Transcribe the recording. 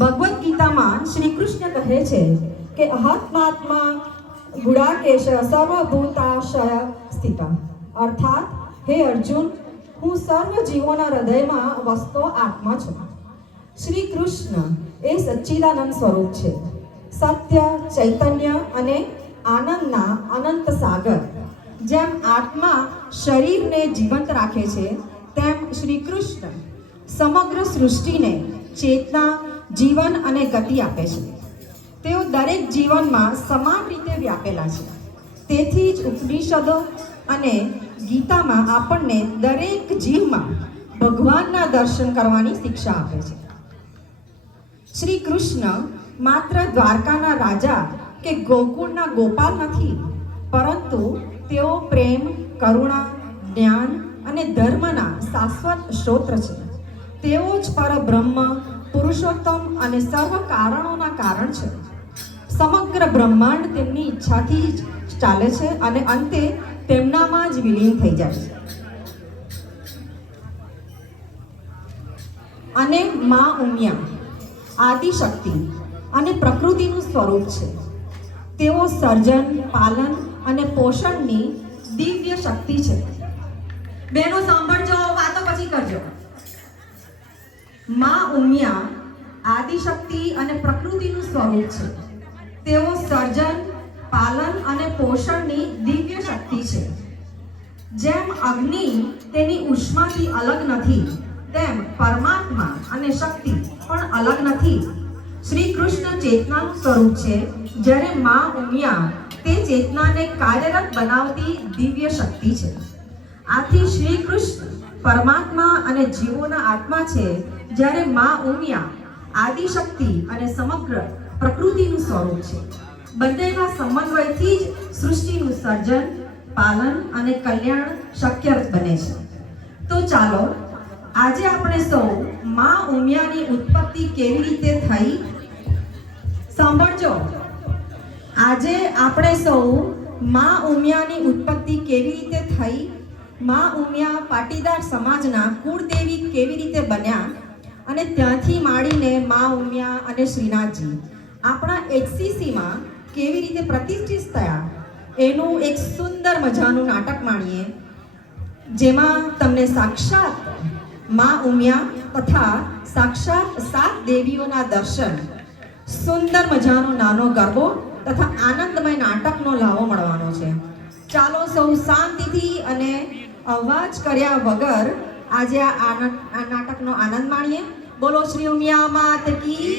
ભગવદ્ ગીતામાં શ્રી કૃષ્ણ કહે છે કે આત્માત્મા ગુડાકેશ સર્વભૂતાશય સ્થિત, અર્થાત હે અર્જુન, હું સર્વ જીવોના હૃદયમાં વસતો આત્મા છું. શ્રી કૃષ્ણ એ સચ્ચિદાનંદ સ્વરૂપ છે, સત્ય, ચૈતન્ય અને આનંદના અનંત સાગર. જેમ આત્મા શરીરને જીવંત રાખે છે, તેમ શ્રી કૃષ્ણ સમગ્ર સૃષ્ટિને ચેતના, જીવન અને ગતિ આપે છે. તેઓ દરેક જીવનમાં સમાન રીતે વ્યાપેલા છે. તેથી જ ઉપનિષદો અને ગીતામાં આપણને દરેક જીવમાં ભગવાનના દર્શન કરવાની શિક્ષા આપે છે. શ્રી કૃષ્ણ માત્ર દ્વારકાના રાજા કે ગોકુળના ગોપાલ નથી, પરંતુ તેઓ પ્રેમ, કરુણા, જ્ઞાન અને ધર્મના શાશ્વત સ્ત્રોત છે. તેઓ જ પરબ્રહ્મ, પુરુષોત્તમ અને સર્વ કારણોના કારણ છે. સમગ્ર બ્રહ્માંડ તેમની ઈચ્છાથી જ ચાલે છે અને અંતે તેમનામાં જ વિલીન થઈ જાય છે. અને મા ઉમિયા આદિશક્તિ અને પ્રકૃતિનું સ્વરૂપ છે. તેઓ સર્જન, પાલન અને પોષણની દિવ્ય શક્તિ છે. બહેનો સાંભળજો, વાતો પછી કરજો. મા ઉમિયા આદિશક્તિ અને પ્રકૃતિનું સ્વરૂપ છે. તેઓ સર્જન, પાલન અને પોષણની દિવ્ય શક્તિ છે. જેમ અગ્નિ તેની ઉષ્માથી અલગ નથી, તેમ પરમાત્મા અને શક્તિ પણ અલગ નથી. શ્રી કૃષ્ણ ચેતનાનું સ્વરૂપ છે, જ્યારે મા ઉમિયા તે ચેતનાને કાર્યરત બનાવતી દિવ્ય શક્તિ છે. આથી શ્રી કૃષ્ણ પરમાત્મા અને જીવોના આત્મા છે, જ્યારે મા ઉમિયા આદિશક્તિ અને સમગ્ર પ્રકૃતિનું સ્વરૂપ છે. બંનેના સમન્વયથી જ સૃષ્ટિનું સર્જન, પાલન અને કલ્યાણ શક્ય બને છે. તો ચાલો આજે આપણે સૌ મા ઉમિયાની ઉત્પત્તિ કેવી રીતે થઈ સાંભળજો. આજે આપણે સૌ મા ઉમિયાની ઉત્પત્તિ કેવી રીતે થઈ, મા ઉમિયા પાટીદાર સમાજના કુળદેવી કેવી રીતે બન્યા અને ત્યાંથી માંડીને મા ઉમિયા અને શ્રીનાથજી આપણા HCCમાં કેવી રીતે પ્રતિષ્ઠિત થયા, એનું એક સુંદર મજાનું નાટક માણીએ, જેમાં તમને સાક્ષાત મા ઉમિયા તથા સાક્ષાત 7 દેવીઓના દર્શન, સુંદર મજાનો નાનો ગરબો તથા આનંદમય નાટકનો લાવો મળવાનો છે. ચાલો સૌ શાંતિથી અને અવાજ કર્યા વગર આજે આ નાટકનો આનંદ માણીએ. બોલો શ્રી ઉમિયા માત કી